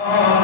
Alhamdulillah.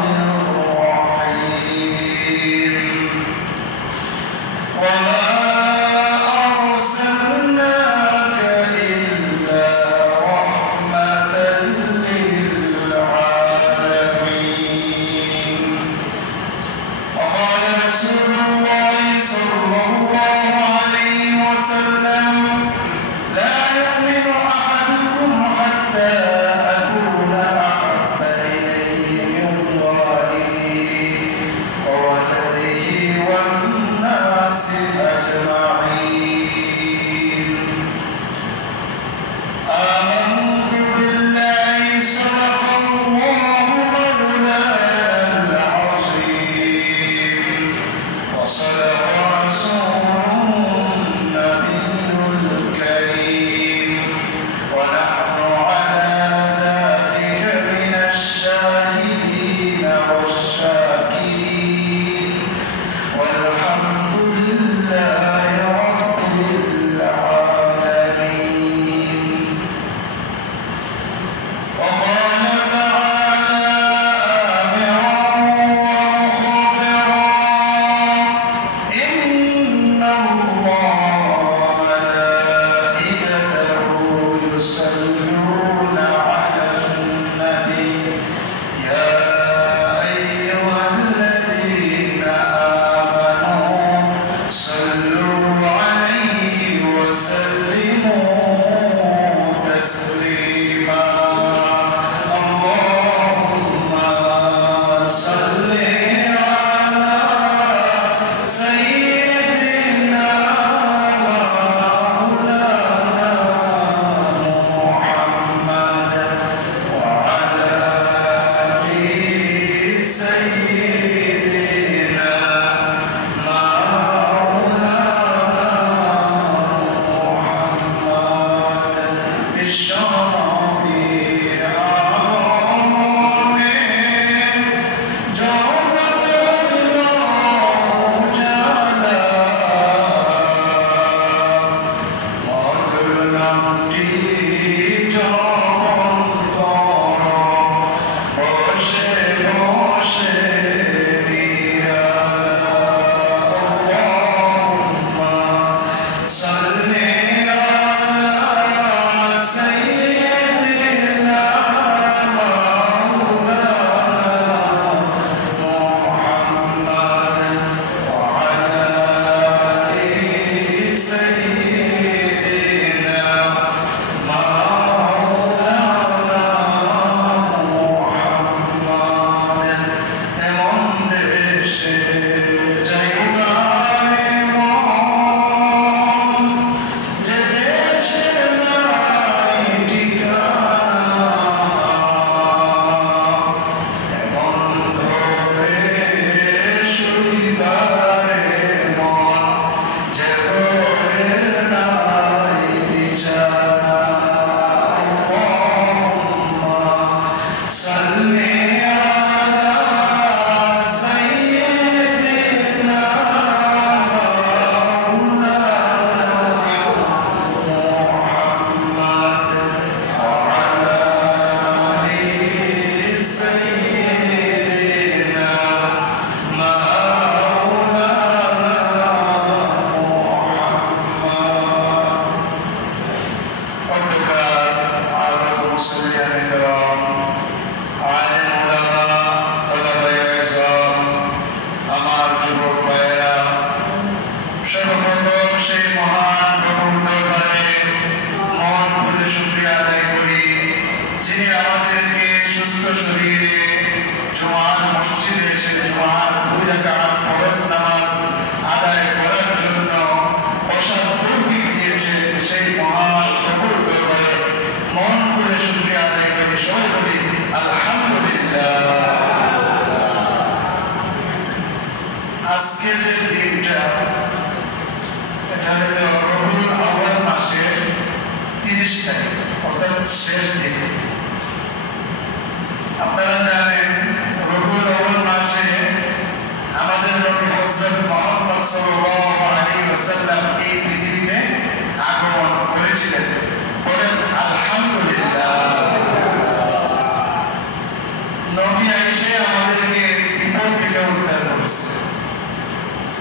এসে আমাদেরকে বিপদ থেকে উদ্ধার করেছে।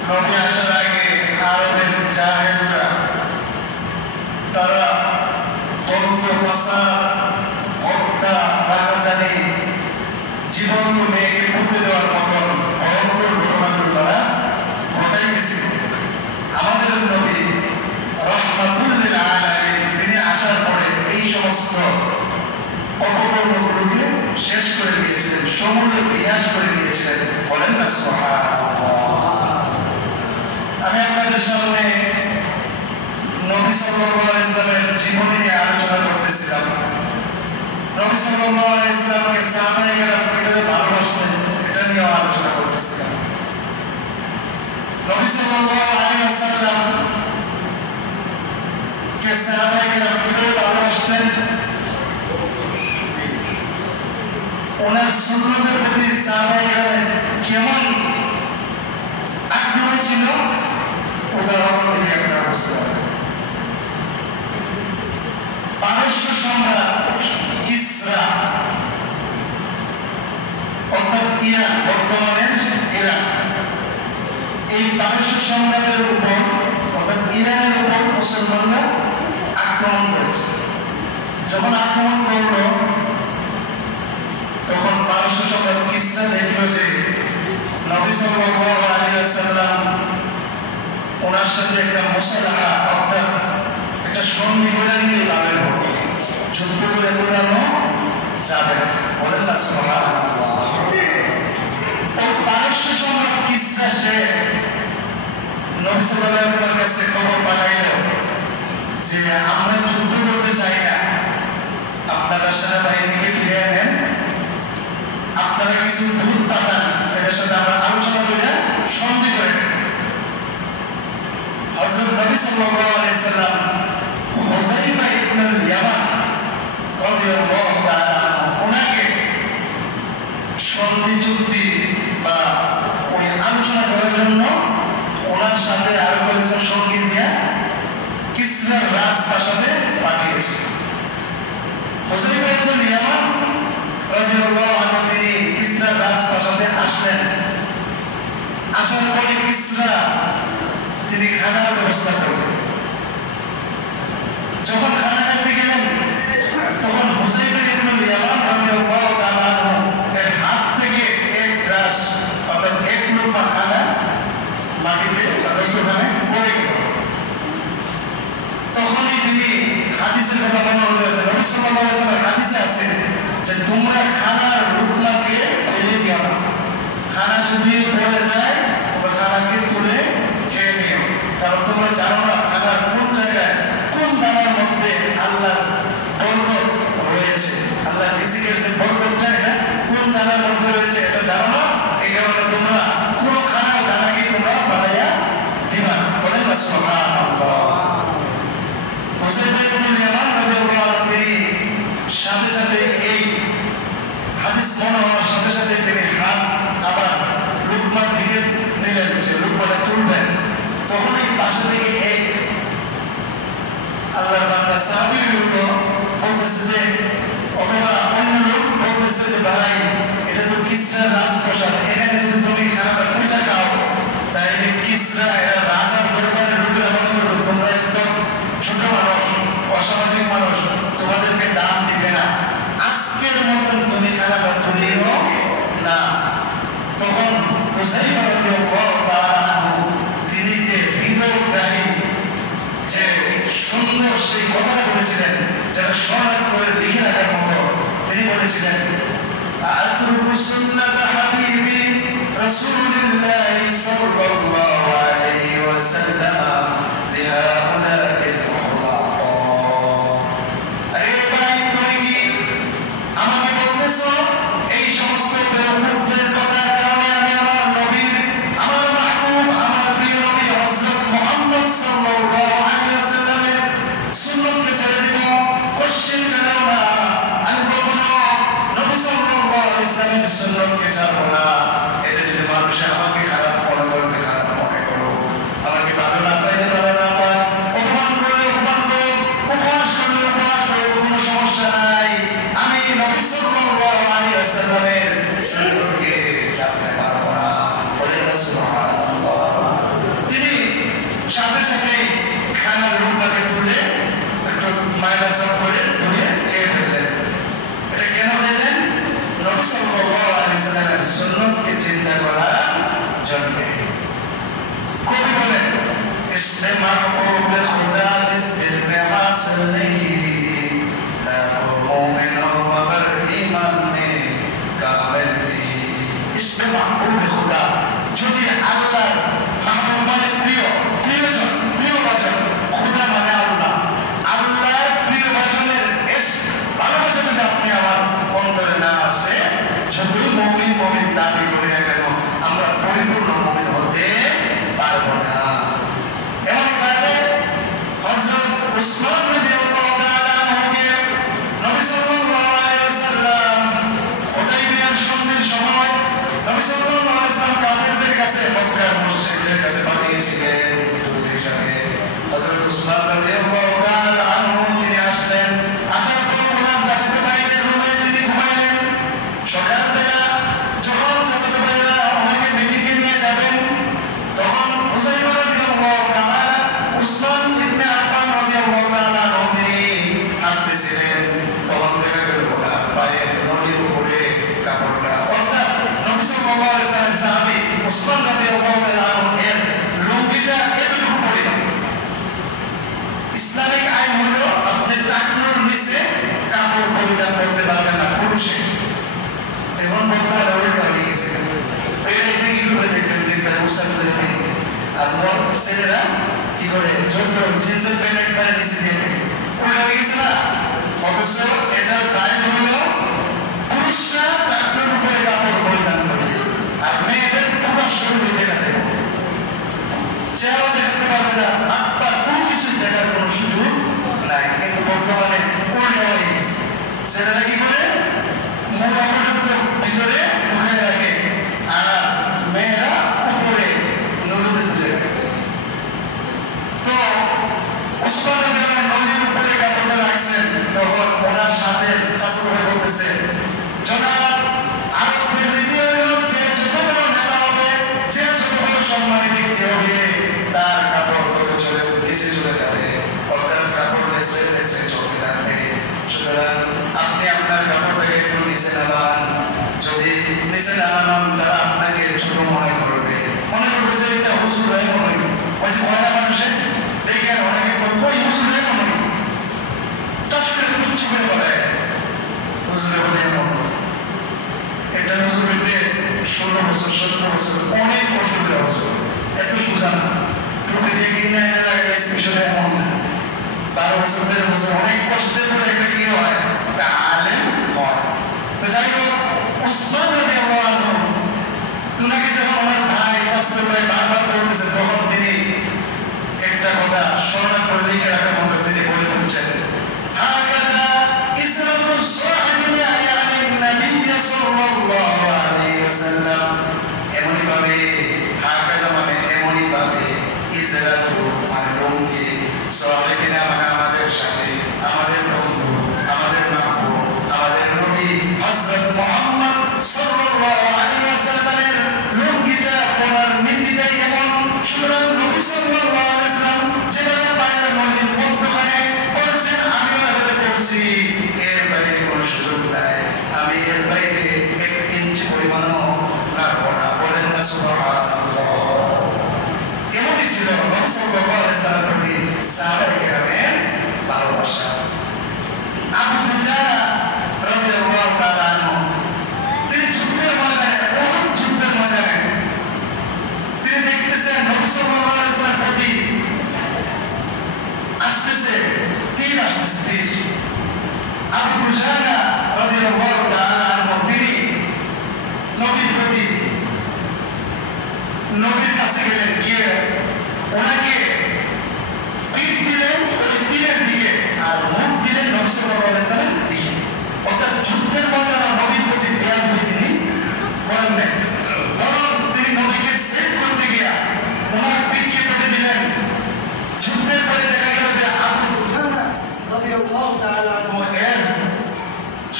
নবী আসার আগে আরবের জাহেলরা তারা দ্বন্দ্ব, ফাসাদ, হত্যা, রাহাজানি, জীবন্ত মেয়েকে পুঁতে দেওয়ার মতন ভয়ঙ্কর ঘটনাগুলো তারা ঘটাই গেছিল। আমাদের নবী রাহমাতুল লিল আলামিন তিনি আসার পরে এই সমস্ত অপকর্মগুলোকে শেষ করে দিয়েছিলেন, সমূলে বিনাশ করে দিয়েছিলেন। বলেন না সুবহানাল্লাহ। আমি আপনাদের সামনে নবী সাল্লাল্লাহু আলাইহি ওয়াসাল্লামের জীবনী নিয়ে আলোচনা করতেছিলাম। নবী সাল্লাল্লাহু আলাইহি ওয়াসাল্লামকে সাহাবায়ে কেরাম কিভাবে ভালোবাসতেন এটা নিয়ে আলোচনা করতেছিলাম। নবী সাল্লাল্লাহু আলাইহি ওয়াসাল্লাম কে সাহাবায়ে কেরাম কিভাবে ভালোবাসতেন, ওনার সুন্নতের প্রতি সাহাবায়ে কেরাম কেমন আগ্রহ ছিল, উদাহরণ দিয়ে আপনারা বুঝতে পারবেন। পারস্য সম্রাট কিসরা অর্থাৎ ইরান, বর্তমানে ইরান, এই পারস্য সম্রাটের উপর অর্থাৎ ইরানের উপর মুসলমানরা আক্রমণ করেছে। যখন আক্রমণ করল তখন পারস্য সম্রাট কিসরা দেখল যে নবী সাল্লাল্লাহু আলাইহি ওয়াসাল্লাম ওনার সাথে একটা মুসালাহা অর্থাৎ একটা সন্ধি করে নিয়ে লাভের মতো যুদ্ধ করে উড়ানো যাবে। বলেন না সুবহানাল্লাহ। পারস্য সম্রাট কিসরা সে নবী সাল্লাল্লাহু আলাইহি ওয়াসাল্লামের কাছে খবর পাঠাইল যে আমরা যুদ্ধ করতে চাই না, আপনারা সেনাবাহিনীকে ফিরে আনেন, আপনারা কিছু দূত পাঠান, এদের সাথে আমরা আলোচনা করে সন্ধি করে নেব। হযরত নবী সাল্লাল্লাহু আলাইহি ওয়াসাল্লাম হুযাইফা ইবনুল ইয়ামান রাদিয়াল্লাহু তাআলা ওনাকে সন্ধি চুক্তি বা ওই আলোচনা করার জন্য ওনার সাথে আরো কয়েকজন সঙ্গী দিয়ে কিসরার রাজপ্রাসাদে পাঠিয়েছে। হুযাইফা ইবনুল ইয়ামান রাদিয়াল্লাহু আনহু তিনি কিসরার রাজপ্রাসাদে আসলেন। আসার পরে কিসরা তিনি খানার ব্যবস্থা করলেন। যখন খানা খাইতে গেলেন তখন হুযাইফা ইবনুল ইয়ামান রাদিয়াল্লাহু তাআলা এর হাত থেকে এক গ্রাস অর্থাৎ এক লুকমা খানা মাটিতে দস্তরখানে পড়ে গেল। তখনই তিনি হাদিসের কথা মনে হলো যে নবী সাল্লাল্লাহু আলাইহি ওয়াসাল্লামের হাদিসে আছে যে তোমরা খানার লুকমাকে ফেলে দিও না, খানা যদি পড়ে যায় তোমরা খানাকে তুলে খেয়ে নিও, কারণ তোমরা জানো না খানার কোন জায়গায় কোন দানার মধ্যে আল্লাহ বরকত রয়েছে, আল্লাহ রিজিকের যে বরকতটা এটা কোন দানার মধ্যে রয়েছে এটা জানো না, এই কারণে তোমরা কোন খানা দানাকে তোমরা বানাইয়া দিবা না। বলেন না সুবহানাল্লাহ। হুযাইফা ইবনুল ইয়ামান রাদিয়াল্লাহু আনহু তিনি সাথে সাথে এই হাদিস মনে হওয়ার সাথে সাথে তিনি হাত আবার লুকমার দিকে নিলেন যে লুকমাটা তুলবেন। তখন এই পাশে থেকে এক আল্লাহর বান্দা সাহাবী তো বলতেছে যে অথবা অন্য লোক বলতেছে যে ভাই এটা তো কিসরার রাজপ্রাসাদ, এখানে যদি তুমি খানাটা তুলে খাও তাহলে কিসরা এরা রাজার দরবারে ঢুকে মনে করো তোমরা একদম ছোট মানুষ, অসামাজিক মানুষ, তোমাদেরকে দাম দিবে না, আজকের মতন তুমি খানাটা তুলিও না। তখন হুযাইফা রাদিয়াল্লাহু তাআলা আনহু তিনি যে হৃদয়গ্রাহী যে সুন্দর সেই কথাটা বলেছিলেন যেটা স্মরণ করে লিখে রাখার মতো, তিনি বলেছিলেন আতরুকু সুন্নাত হাবিবি রাসূলিল্লাহি সাল্লাল্লাহু আলাইহি ওয়াসাল্লাম লিহাউলাইল উলামা। আরে ভাই তুমি কি আমাকে বলতেছো এই সমস্ত বেয়াদবদের কথার কারণে আমি আমার নবীর, আমার মাহবুব, আমার প্রিয় নবী হযরত মুহাম্মদ সাল্লাল্লাহু আলাইহি ওয়াসাল্লামের সুন্নতকে ছেড়ে দিব? কোশ্চেন করো না, আমি কখনো নবী সাল্লাল্লাহু আলাইহি ওয়াসাল্লামের সুন্নতকে ছাড়বো না। এতে যদি মানুষ আমাকে খারাপ মনে করবে, খারাপ মনে করো, আমাকে ভালো না পাইলে ভালো না পায়, অপমান করলে অপমান করো, উপহাস করলে উপহাস করো, কোনো সমস্যা নাই। আমি নবী সাল্লাল্লাহু আলাইহি ওয়াসাল্লামের শরীরকে চাপতে পারবো না। বলে সুবহানাল্লাহ। তিনি সাথে সাথে খানার লোকটাকে তুলে একটু ময়লা চপ করে ধরে খেয়ে ফেললেন। এটা কেন খেলেন? নবী সাল্লাল্লাহু আলাইহি ওয়াসাল্লামের সুন্নতকে চিন্তা করার জন্য। কবি বলেন ইসমে মাহবুব খুদা জিস দিল মে হাসিল নেহি লাখো মুমিন ওয়া বার ঈমান মে কামিল নেহি। ইসমে মাহবুব খুদা, যদি আল্লাহর মাহবুব মানে প্রিয়, প্রিয়জন, প্রিয় বচন, খুদা মানে আল্লাহ, আল্লাহর প্রিয় বচনের ভালোবাসা যদি আপনি আমার অন্তরে না আসে, যতই মুমিন দাবি করি না কেন আমরা পরিপূর্ণ মুমিন হতে পারবো না। এমনভাবে হযরত উসমান রাদিয়াল্লাহু তাআলা আনহুকে নবী সাল্লাল্লাহু আলাইহি ওয়াসাল্লাম হুদাইবিয়ার সন্ধির সময় নবী সাল্লাল্লাহু আলাইহি ওয়াসাল্লাম কাফেরদের কাছে, মক্কার মুশরিকদের কাছে পাঠিয়েছিলেন দূত হিসেবে। হযরত উসমান রাদিয়াল্লাহু তাআলা আনহু তিনি আসলেন, আসার পর ওনার চাচাতো ভাইদের রুমে তিনি ঘুমাইলেন। সকালবেলা যখন চাচাতো ভাইরা ওনাকে মিটিংয়ে নিয়ে যাবেন, তখন হুযায়ফা রাদিয়াল্লাহু তাআলা উসমান ইবনে আফফান রাদিয়াল্লাহু তাআলা আনহু তিনি হাঁটতেছিলেন। তখন দেখা গেল ওনার পায়ের নলির উপরে কাপড়টা, অর্থাৎ নবী সাল্লাল্লাহু আলাইহি ওয়াসাল্লামের সাহাবী উসমান রাদিয়াল্লাহু তাআলা আনহু এর লুঙ্গিটা এতটুকু পরিমাণ। ইসলামিক আইন হলো আপনি টাকনুর নিচে কাপড় পরিধান করতে পারবেন না পুরুষে। এখন বর্তমানে উল্টা হয়ে গেছে, পেরেতে কি করে দেখবেন যে ব্যবস্থা করে নেই। আর ছেলেরা কি করে যত জিন্সের প্যান্ট পরে নিচে দিয়ে উল্টা হয়ে গেছে না। অথচ এটার দায় হলো পুরুষরা টাকনুর উপরে কাপড় পরিধান করে, আর মেয়েদের পুরো শরীর দেখা যায়, চেহারা দেখতে পারবে না, হাত পা কোনো কিছু দেখার কোনো সুযোগ নাই। কিন্তু বর্তমানে উল্টা হয়ে গেছে, ছেলেরা কি করে মোটা পর্যন্ত ভিতরে ঢুকে রাখে, আর মেয়েরা উপরে নলুতে তুলে রাখে। তো উসমান রাদিয়াল্লাহু নদীর উপরে কাপড়টা রাখছেন, তখন ওনার সাথে চাচাতো ভাই বলতেছে, জনাব আরবদের রীতি হলো যে যত বড় নেতা হবে, যে যত বড় সম্মানী ব্যক্তি হবে, তার কাপড় তত নিচে চলে যাবে, অর্থাৎ কাপড় বেছে বেছে চলতে থাকবে। সুতরাং আপনি আপনার কাপড়টাকে একটু নিচে নামান, যদি নিচে নামান তারা আপনাকে ছোট মনে করবে যে এটা হুজুর রায় মনে ওই যে কয়টা মানুষে দেখেন অনেকে ওই হুজুর রায় মনে দশ করে তুচ্ছ করে বলে হুজুরে বলে মনে। এটা হুজুরিতে 16 বছর 17 বছর অনেক কষ্ট করে হুজুর, এত সোজা না, টুপি দিয়ে কিনে এনে লাগলে স্পেশাল এমন না। 12 বছর 13 বছর অনেক কষ্টের পরে একটা কি হয়, একটা আলেম হয়। তো যাই হোক, উসমান রাদিয়াল্লাহু আনহু তুনাকে যখন আমার ভাই চাচাতো ভাই বারবার বলতেছে, তখন তিনি একটা কথা স্মরণ করে লিখে রাখার মতো তিনি বলে বলছেন, হাকাদা ইসরাতুল সাহিবিন আয়ানি নবী সাল্লাল্লাহু আলাইহি ওয়াসাল্লাম। এমনই ভাবে হাকাদা মানে এমনই ভাবে, ইসরাতু মানে লুঙ্গি, সাহিবিনা মানে আমাদের সাথে, আমাদের বন্ধু, আমাদের মাহবুব, আমাদের নবী হযরত মুহাম্মদ সাল্লাল্লাহু আলাইহি ওয়াসাল্লামের লুঙ্গিটা পরার নীতিটাই এমন। সুতরাং নবী সাল্লাল্লাহু আলাইহি ওয়াসাল্লাম যেভাবে পায়ের নলির মধ্যখানে পড়ছেন, আমিও এভাবে পড়ছি, এর বাইরে কোনো সুযোগ নাই, আমি এর বাইরে 1 ইঞ্চি পরিমাণও রাখবো না। বলেন না সুবহানাল্লাহ। এমনই ছিল নবী সাল্লাল্লাহু আলাইহি ওয়াসাল্লামের প্রতি সাহাবায়ে কেরামের ভালোবাসা। আবু দুজানা রাদিয়াল্লাহু তাআলা আনহু তিনি যুদ্ধের ময়দানে, উহুদ যুদ্ধের ময়দানে তিনি দেখতেছেন নবী সাল্লাল্লাহু আলাইহি ওয়াসাল্লামের প্রতি আসতেছে তীর, আসতেছে তীর। আবু দুজানা রাদিয়াল্লাহু তাআলা আনহু তিনি নবীর প্রতি, নবীর কাছে গেলেন, গিয়ে ওনাকে পিঠ দিলেন ওই তীরের দিকে, আর মুখ দিলেন নবী সাল্লাল্লাহু আলাইহি ওয়াসাল্লামের দিকে। অর্থাৎ যুদ্ধের ময়দানে নবীর প্রতি বেয়াদবি তিনি করেন নাই, বরং তিনি নবীকে সেভ করতে গিয়া ওনার পিঠকে পেতে দিলেন। যুদ্ধের পরে দেখা গেল যে আবু দুজানা রাদিয়াল্লাহু তাআলা আনহু এর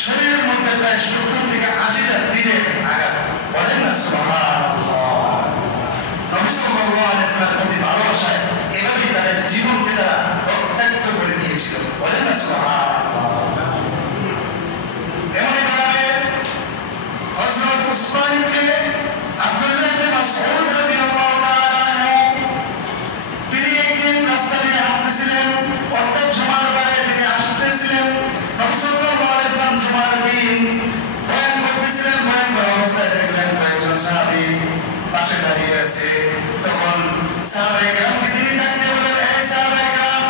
শরীরের মধ্যে প্রায় 70 থেকে 80টা তীরের আঘাত উসমান ইবনে আব্দুল্লাহ ইবনে মাসউদ রাদিয়াল্লাহু তাআলা আনহু তিনি একদিন রাস্তা দিয়ে হাঁটতেছিলেন, অর্থাৎ জুমার বারে তিনি আসতেছিলেন। নবী সাল্লাল্লাহু আলাইহি ওয়াসাল্লাম জুমার দিন বয়ান করতেছিলেন, বয়ান করা অবস্থায় দেখলেন কয়েকজন সাহাবী পাশে দাঁড়িয়ে আছে। তখন সাহাবায়ে কেরামকে তিনি ডাক দিয়ে বললেন, এই সাহাবায়ে কেরাম,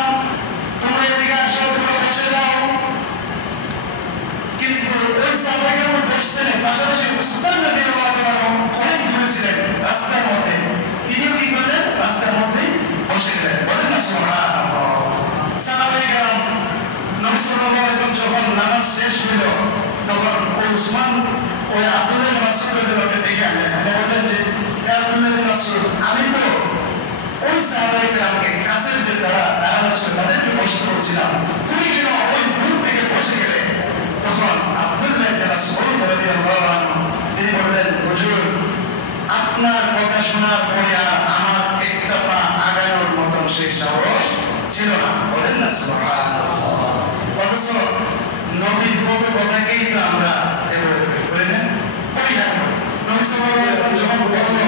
তোমরা এদিকে আসো, তোমরা বসে যাও। কিন্তু ওই সাহাবায়ে কেরাম বসছেন, পাশাপাশি উসমান রাদিয়াল্লাহু তাআলা অনেক দূরে ছিলেন রাস্তার মধ্যে। তিনিও কি করলেন? রাস্তার মধ্যে বসে গেলেন। বলেন না সুবহানাল্লাহ। সাহাবায়ে কেরাম নবী সাল্লাল্লাহু আলাইহি ওয়াসাল্লাম যখন নামাজ শেষ হলো, তখন ওই উসমান ওই আব্দুল্লাহ ইবনে মাসউদ রাদিয়াল্লাহু ডেকে আনলেন। বললেন যে, আব্দুল্লাহ ইবনে মাসউদ, আমি তো ওই সাহাবায়ে কেরামকে কাছের যে দাঁড়ানো ছিল তাদেরকে বসতে বলছিলাম, তুমি কেন ওই দূর থেকে বসে গেলে? তখন আব্দুল্লাহ ইবনে মাসউদ রাদিয়াল্লাহু আনহু তিনি বললেন, হুজুর, আপনার কথা শোনার পরে আমার একটা পা আগানোর মতন সেই সাহস ছিল না। বলেন না সুবহানাল্লাহ। অথচ নবীর কত কথাকেই তো আমরা এভাবে বলি না, ওই না। নবী সাল্লাল্লাহু আলাইহি ওয়াসাল্লাম যখন বলল,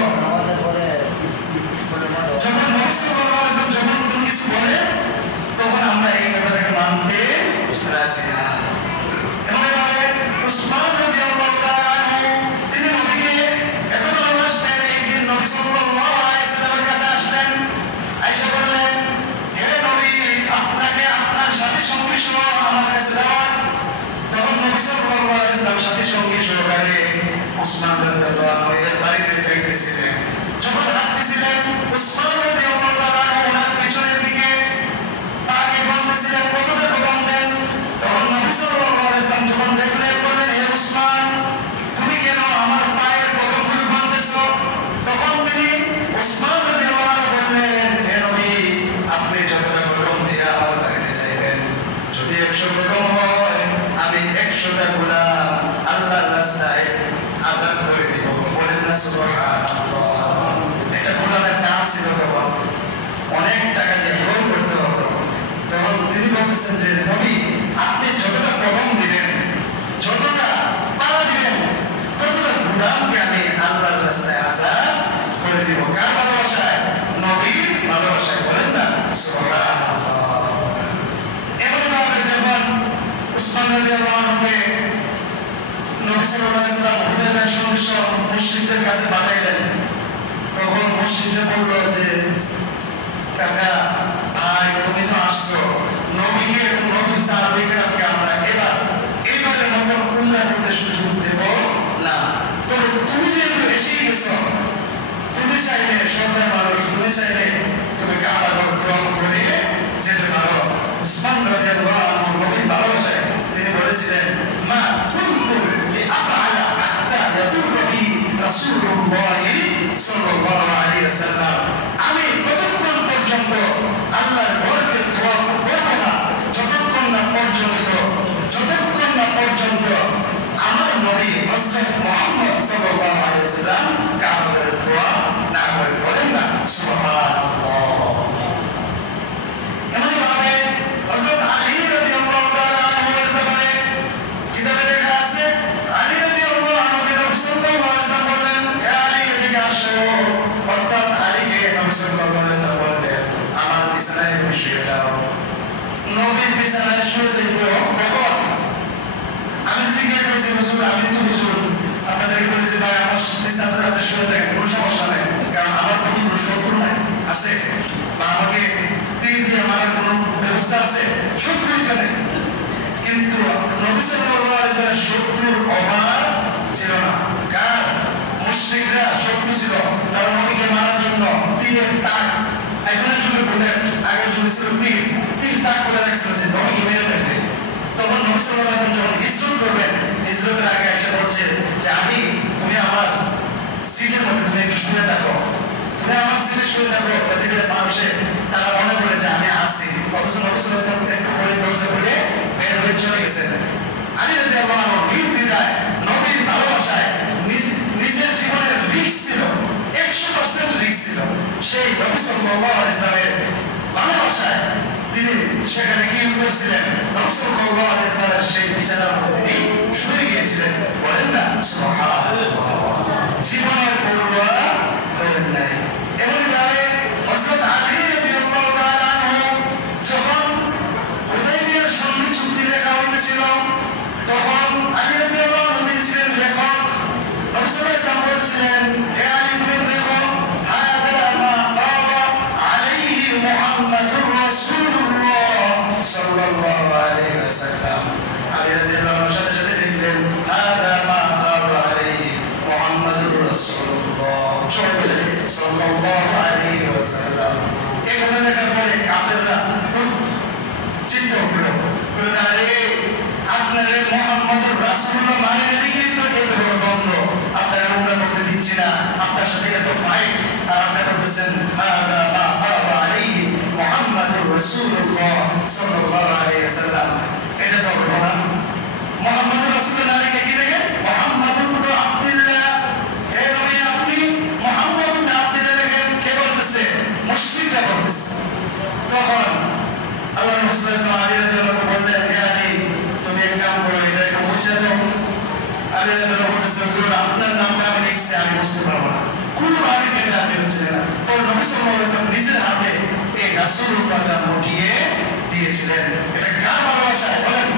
যখন নবী সাল্লাল্লাহু আলাইহি ওয়াসাল্লাম যখন কোনো কিছু বলে, তখন আমরা এই কথাটাকে মানতে রাজি না। এভাবে উসমান রাদিয়াল্লাহু তাআলা আনহু তিনি নবীকে এত ভালোবাসতেন। একদিন নবী সাল্লাল্লাহু আলাইহি ওয়াসাল্লামের কাছে আসলেন, আয়েশা বললেন, হে নবী, আপনাকে আপনার সাথী সঙ্গী সহ আমার কাছে দাওয়াত। তখন নবী সাল্লাল্লাহু আলাইহি ওয়াসাল্লাম সাথী সঙ্গী সহকারে উসমান রাদিয়াল্লাহু আনহু এর বাড়িতে যাইতেছিলেন। যখন হাঁটতেছিলেন, উসমান রাদিয়াল্লাহু তাআলা আনহু ওনার পিছনের দিকে পাকে বলতেছিলেন, কতটা কদম দেন। তখন নবী সাল্লাল্লাহু আলাইহি ওয়াসাল্লাম যখন দেখলেন, বললেন, হে উসমান, তুমি কেন আমার পায়ের কদমগুলো বাঁধতেছো? তখন তিনি উসমান রাদিয়াল্লাহু আনহু বললেন, হে নবী, আপনি যতটা কদম দিয়ে আমার বাড়িতে যাইবেন, যদি 100 কদম হয়, আমি 100টা গোলাম আল্লাহর রাস্তায় আযাদ করে দিব। বলেন না সুবহানাল্লাহ। এটা গোলামের নাম ছিল, তখন অনেক টাকা দিয়ে ক্রয় করতে হতো। তখন তিনি বলতেছেন যে, নবী, আপনি যতটা কদম দিবেন, যতটা পাড়া দিবেন, ততটা গোলামকে আমি আল্লাহর রাস্তায় আযাদ করে দিব। কার ভালোবাসায়? নবীর ভালোবাসায়। বলেন না সুবহানাল্লাহ। এমনভাবে যখন উসমান রাদিয়াল্লাহু আনহুকে নবী সাল্লাল্লাহু আলাইহি ওয়াসাল্লাম হুদায়বিয়ার সদস্য মুশরিকদের কাছে পাঠাইলেন, তখন মুশরিকরা বলল যে, কাকা ভাই, তুমি তো আসছো, নবীকে নবীর সাহাবীদেরকে আমরা এবারের মতো উমরা করতে সুযোগ দেব না। তবে তুমি যেহেতু এসেই গেছো, তুমি চাইলে সন্তান মানুষ, তুমি চাইলে তুমি কাবা ঘর তওয়াফ করে যেতে পারো। উসমান রাদিয়াল্লাহু আনহু নবীর ভালোবাসায় তিনি বলেছিলেন, মা কুনতু লিআফআলা হাত্তা ইয়াতুফা বি রাসূলুল্লাহ সাল্লাল্লাহু আলাইহি ওয়াসাল্লাম, আমি ততক্ষণ পর্যন্ত আল্লাহর ঘরকে তওয়াফ করব না যতক্ষণ না পর্যন্ত আমার নবী হযরত মুহাম্মদ সাল্লাল্লাহু আলাইহি ওয়াসাল্লাম কাবা ঘরের তওয়াফ না করে। বলেন না সুবহানাল্লাহ। এমনভাবে হযরত আলী রাদিয়াল্লাহু তাআলা আনহুর ব্যাপারে কিতাবে লেখা আছে, আলী রাদিয়াল্লাহু আনহুকে নবী সাল্লাল্লাহু আলাইহি ওয়াসাল্লাম বললেন, হে আলী, এদিকে আসো। অর্থাৎ আলীকে নবী সাল্লাল্লাহু আলাইহি ওয়াসাল্লাম বললেন, আমার বিছানায় তুমি শুয়ে যাও। নবীর বিছানায় শুয়ে যেত। এখন আমি যদি গিয়ে বলছি, হুজুর, আমি তো হুজুর আপনাদেরকে বলেছি, ভাই আমার বিছানাতে আপনি শুয়ে থাকেন, কোনো সমস্যা নেই, কারণ আমার প্রতি কোনো শত্রু নাই আছে, বা আমাকে তীর দিয়ে মারার কোনো ব্যবস্থা আছে, শত্রুই তো নেই। কিন্তু নবী সাল্লাল্লাহু আলাইহি ওয়াসাল্লামের শত্রুর অভাব ছিল না। কার? মুশরিকরা শত্রু ছিল, তারা নবীকে মারার জন্য তীরের তাক, এখনের যুগে বুলেট, আগের যুগে ছিল তীর তাক করে রাখছিল যে নবীকে মেরে ফেলবে। তখন নবী সাল্লাল্লাহু আলাইহি ওয়াসাল্লাম যখন হিজরত করবেন, হিজরতের আগে এসে বলছে যে, আমি, তুমি আমার সিটের মধ্যে তুমি একটু শুয়ে থাকো, তুমি আমার সিটে শুয়ে থাকো, যাতে করে মানুষে তারা মনে করে যে আমি আসি। অথচ নবী সাল্লাল্লাহু আলাইহি ওয়াসাল্লাম একটু পরে দরজা খুলে বের হয়ে চলে গেছেন। আলী রাদিয়াল্লাহু আনহু নির্দ্বিধায় নবীর ভালোবাসায় নিজের জীবনের রিস্ক ছিল, 100% রিস্ক ছিল। সেই নবী সাল্লাল্লাহু আলাইহি ওয়াসাল্লামের ভালোবাসায় তিনি সেখানে কি করছিলেন? নবী সাল্লাল্লাহু আলাইহি ওয়াসাল্লামের সেই বিছানার মধ্যে তিনি শুয়ে গিয়েছিলেন। বলেন না সুবহানাল্লাহ। সাল্লাল্লাহু আলাইহি ওয়াসাল্লাম আলী রাদিয়াল্লাহু আনহু সাথে সাথে দেখলেন হাদা মা কাদা আলাইহি মুহাম্মাদুর রাসূলুল্লাহ সাল্লাল্লাহু আলাইহি ওয়াসাল্লাম। এই কথা দেখার পরে কাফেররা খুব চিন্তা করলো, আরে আপনার মুহাম্মাদুর রাসূলুল্লাহ মানে দেখলেই তো এই বড় বন্ধ, আপনারা উমরা করতে দিচ্ছি না, আপনার সাথে এত ফাইট, আর আপনি করতেছেন হাযা মা কাদা আলাইহি মুহাম্মাদুর রাসূলুল্লাহ সাল্লাল্লাহু আলাইহি ওয়াসাল্লাম। এটা তো বলবো না মুহাম্মাদুর রাসূলুল্লাহ নামে কি দেখে মুহাম্মাদুর ইবনে আব্দুল্লাহ। এই নবী আপনি মুহাম্মদ ইবনে আব্দুল্লাহ দেখেন কে বলতেছে? মুশরিকরা বলতেছে। তখন আল্লাহ রাসূল সাল্লাল্লাহু আলাইহি ওয়াসাল্লাম বললেন, হে আলী তুমি এক কাম করো, এটা একটু মুছে দাও। আলী রাদিয়াল্লাহু আনহু বলতেছে, হুজুর আপনার নামটা আমি লিখছি, আমি বুঝতে পারবো না, কোনোভাবে কেটে আসে হচ্ছে না। ওর নবী সাল্লাল্লাহু আলাইহি ওয়াসাল্লাম নিজের হাতে এই রাসূলুল্লাহ নাম মুখিয়ে দিয়েছিলেন। এটা কার ভালোবাসায় বলেন?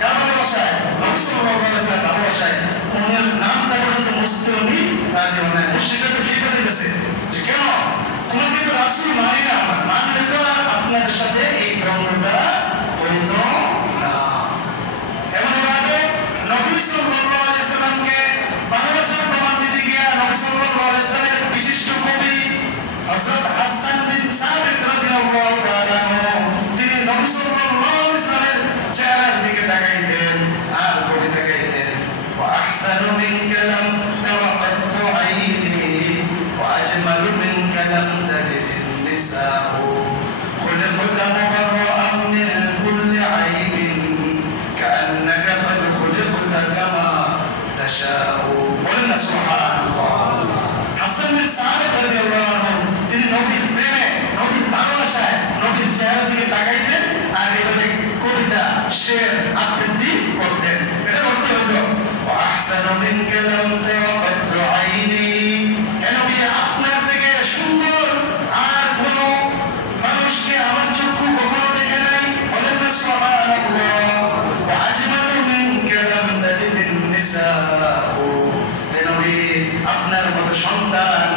কার ভালোবাসায়? নবী সাল্লাল্লাহু আলাইহি ওয়াসাল্লাম ভালোবাসায় ওনার নামটা পর্যন্ত মুছতে উনি রাজি হন নাই। মুশরিকরা তো খেপে যাইতেছে যে কেন তোমাকে তো রাসূল মানি না, মানলে তো আপনাদের সাথে এই দ্বন্দ্বটা হইতো না। এমনভাবে নবী সাল্লাল্লাহু আলাইহি ওয়াসাল্লামকে ভালোবাসার প্রমাণ দিতে গিয়ে নবী সাল্লাল্লাহু আলাইহি ওয়াসাল্লামের বিশিষ্ট কবি হযরত হাসান বিন সাবিত রাদিয়াল্লাহু তাআলা তিনি নবী সাল্লাল্লাহু আলাইহি ওয়াসাল্লামের চেহারার দিকে তাকাইতেন আর কবিতা গাইতেন, ওয়া আহসানু মিনকা লাম তারা কাত্তু আইনি ওয়া আজমালু মিনকা লাম তালিদিন নিসাউ খুলিকতা মুবাররাআন মিন কুল্লি আইবিন কাআন্নাকা قد خلقت كما تشاء। বলেন না সুবহানাল্লাহ। হাসান বিন সাবিত রাদিয়াল্লাহু আনহু তিনি নবীর প্রেমে, নবীর ভালোবাসায় নবীর চেহারা দিকে তাকাইতেন আর এভাবে কবিতা শের আবৃত্তি করতেন। এটা করতে হলো ওয়া আহসানু মিনকা লাম তারা কাত্তু আইনি, হে নবী আপনার থেকে সুন্দর আর কোন মানুষকে আমার চক্ষু কখনো দেখে নাই। বলেন না সুবহানাল্লাহ। ওয়া আজমালু মিনকা লাম তালিদিন নিসাউ, হে নবী আপনার মতো সন্তান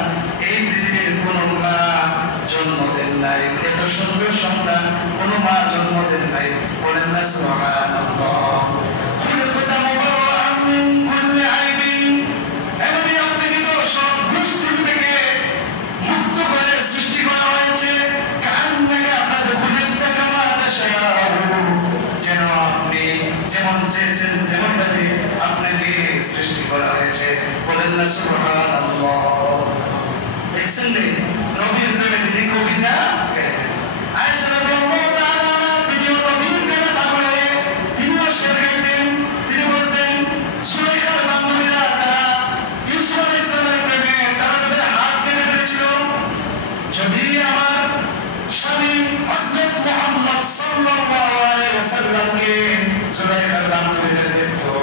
এই পৃথিবীর কোন মা জন্ম দেন নাই, এত সুন্দর সন্তান কোন মা জন্ম দেন নাই। বলেন না সুবহানাল্লাহ। খুলিকতা মুবাররাআন মিন কুল্লি আইবিন, হে নবী আপনাকে তো সব দুষ্টি থেকে মুক্ত করে সৃষ্টি করা হয়েছে। কাআন্নাকা قد خلقت كما تشاء, যেন আপনি যেমন চেয়েছেন তেমন ভাবে আপনাকে সৃষ্টি করা হয়েছে। বলেন না সুবহানাল্লাহ। দেখছেন নবীর প্রেমে তিনি কবিতা গাইতেন। আয়েশা রাদিয়াল্লাহু তাআলা আনহা তিনিও নবীর প্রেমে পাগল হয়ে তিনিও শের গাইতেন। তিনি বলতেন সুলাইখার বান্ধবীরা তারা ইউসুফ আলাইহিস সালামের প্রেমে তারা তাদের হাত কেটে ফেলেছিল। যদি আমার স্বামী হযরত মুহাম্মদ সাল্লাল্লাহু আলাইহি ওয়াসাল্লামকে সুলাইখার বান্ধবীরা দেখতো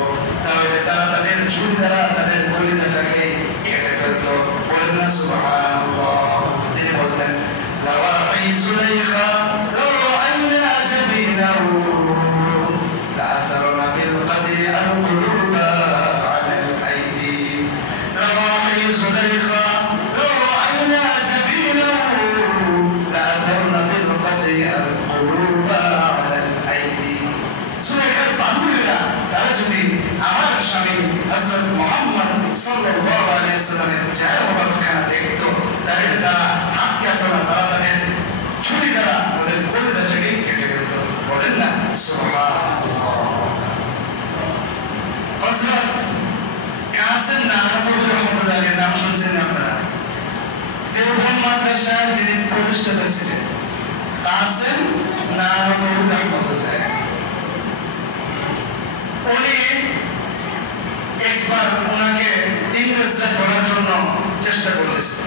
তাহলে তারা তাদের ছুরি দ্বারা তাদের কলিজাটাকে কেটে ফেলতো। বলেন না সুবহানাল্লাহ। তিনি বলতেন লাওয়াহি সুলাইখা লাউ রাআইনা জাবিনাহু লাআসারনা বিল কদি আল কুলুবা আলাল আইদি। লাওয়াহি সুলাইখা লাউ রাআইনা জাবিনাহু লাআসারনা বিল কদি আল কুলুবা আলাল আইদি। সুলাইখার বান্ধবীরা তারা যদি আমার স্বামী হযরত মুহাম্মদ সাল্লাল্লাহু আলাইহি ওয়াসাল্লামের চেহারা মুবারকখানা দেখতো তাহলে তারা হাত কাটতো না, তারা তাদের ছুরি দ্বারা তাদের কলিজাটাকে কেটে ফেলতো। বলেন না সুবহানাল্লাহ। হযরত কাসেম নানতুল্লাহ রহমাতুল্লাহির নাম শুনছেন আপনারা? দেওবন্দ মাদ্রাসার যিনি প্রতিষ্ঠাতা ছিলেন কাসেম নানতুল্লাহ রহমাতুল্লাহ, উনি একবার ওনাকে ইংরেজরা ধরার জন্য চেষ্টা করতেছিল।